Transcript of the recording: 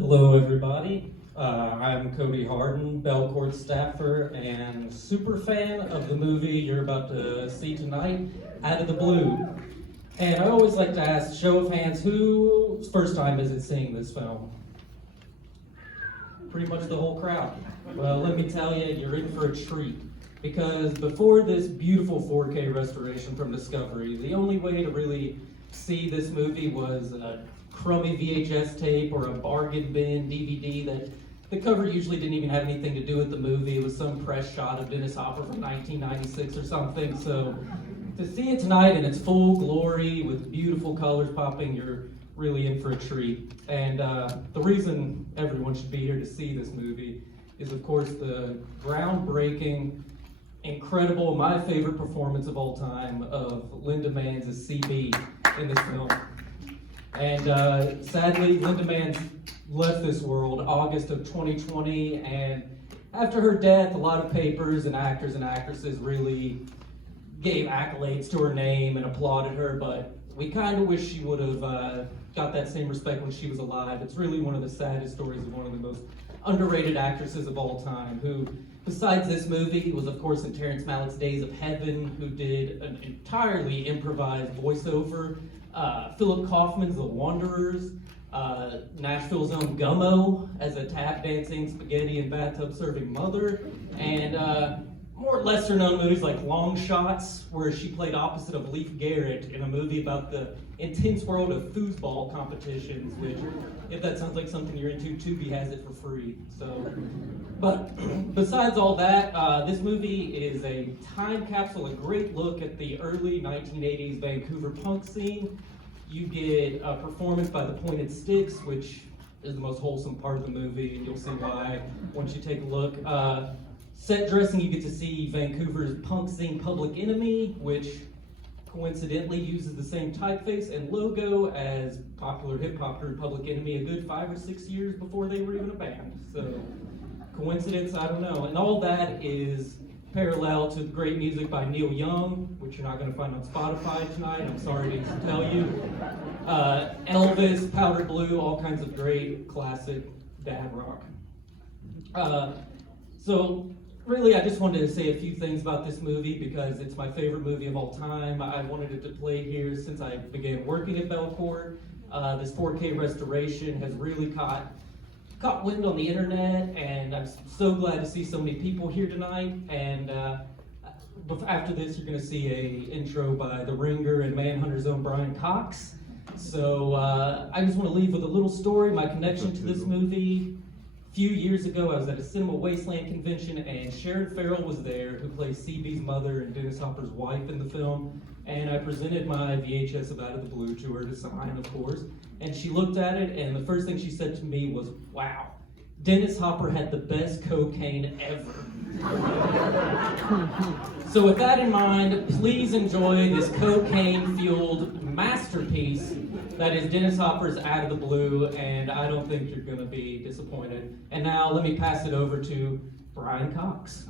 Hello, everybody. I'm Cody Hardin, Belcourt staffer, and super fan of the movie you're about to see tonight, Out of the Blue. And I always like to ask, show of hands, whose first time is it seeing this film? Pretty much the whole crowd. Well, let me tell you, you're in for a treat. Because before this beautiful 4K restoration from Discovery, the only way to really see this movie was a crummy VHS tape or a bargain bin DVD that the cover usually didn't even have anything to do with the movie. It was some press shot of Dennis Hopper from 1996 or something. So to see it tonight in its full glory with beautiful colors popping, you're really in for a treat. And the reason everyone should be here to see this movie is, of course, the groundbreaking, incredible, my favorite performance of all time of Linda Manns as CB in this film. And sadly, Linda Manns left this world August of 2020, and after her death, a lot of papers and actors and actresses really gave accolades to her name and applauded her, but we kind of wish she would have got that same respect when she was alive. It's really one of the saddest stories of one of the most underrated actresses of all time, who, besides this movie, was of course in Terrence Malick's Days of Heaven, who did an entirely improvised voiceover. Philip Kaufman's The Wanderers, Nashville's own Gummo as a tap dancing, spaghetti and bathtub serving mother, and more lesser known movies like Long Shots, where she played opposite of Leif Garrett in a movie about the intense world of foosball competitions, which, if that sounds like something you're into, Tubi has it for free. So, but besides all that, this movie is a time capsule, a great look at the early 1980s Vancouver punk scene. You get a performance by the Pointed Sticks, which is the most wholesome part of the movie, and you'll see why once you take a look. Set dressing, you get to see Vancouver's punk scene Public Enemy, which coincidentally uses the same typeface and logo as popular hip-hop group Public Enemy a good 5 or 6 years before they were even a band. So, coincidence, I don't know. And all that is parallel to great music by Neil Young, which you're not going to find on Spotify tonight, I'm sorry to tell you. Elvis, Powder Blue, all kinds of great classic dad rock. So really, I just wanted to say a few things about this movie because it's my favorite movie of all time. I wanted it to play here since I began working at Belcourt. This 4K restoration has really caught wind on the internet, and I'm so glad to see so many people here tonight. And after this, you're going to see a intro by the Ringer and Manhunter's own Brian Cox. So I just want to leave with a little story, my connection to this movie. A few years ago, I was at a Cinema Wasteland convention, and Sharon Farrell was there, who plays CB's mother and Dennis Hopper's wife in the film. And I presented my VHS of Out of the Blue to her to sign, of course. And she looked at it, and the first thing she said to me was, "Wow, Dennis Hopper had the best cocaine ever." So with that in mind, please enjoy this cocaine-fueled masterpiece that is Dennis Hopper's Out of the Blue, and I don't think you're going to be disappointed. And now let me pass it over to Brian Cox.